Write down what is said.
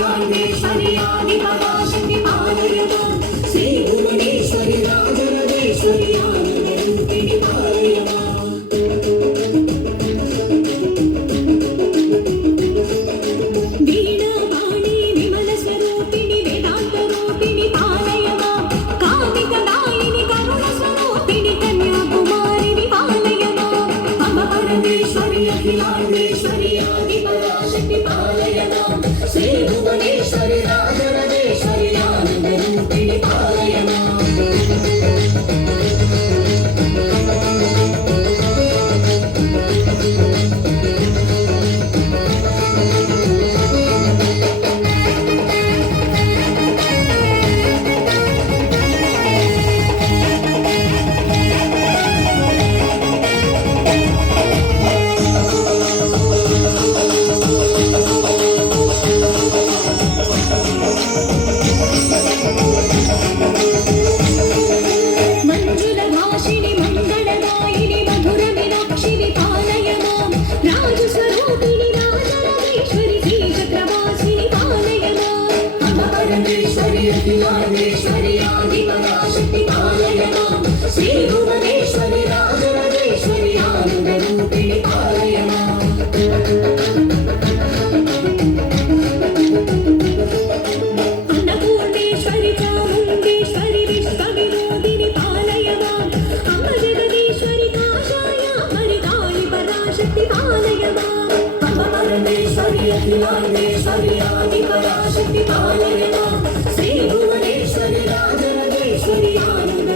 అఖిలాండేశ్వరి ఆది పరాశక్తి పాలయ మాం శ్రీ భువనేశ్వరి రాజరాజేశ్వరి ఆనందరూపిణి పాలయ మాం వీణావాణి విమల స్వరూపిణి వేదాంత రూపిణి పాలయ మాం కామిక దాయిని కరుణ స్వరూపిణి కన్యాకుమారిని పాలయ మాం అమ్మ పరమేశ్వరి అఖిలాండేశ్వరి ఆది పరాశక్తి పాలయ మాం శ్రీ భువనేశ్వరి రాజరాజేశ్వరి ఆనందరూపిణి పాలయ మాం మంజుల భాషిని మంగళదాయిని మధుర మీనాక్షిని పాలయ మాం రాజు స్వరూపిణి రాజరాజేశ్వరి శ్రీ చక్రవాసిని పాలయ మాం అమ్మ పరమేశ్వరి అఖిలాండేశ్వరి ఆది పరాశక్తి పాలయ మాం శ్రీ భువనేశ్వరి రాజరాజేశ్వరి ఆనందరూపిణి పాలయ మాం అన్నపూర్ణేశ్వరి చాముండేశ్వరి విశ్వవినోదిని పాలయ మాం అమ్మ జగదీశ్వరి కాషాయామరి కాళి పరాశక్తి పాలయ మాం అమ్మ పరమేశ్వరి అఖిలాండేశ్వరి ఆది పరాశక్తి పాలయ మాం శ్రీ భువనేశ్వరి రాజరాజేశ్వరి ఆనంద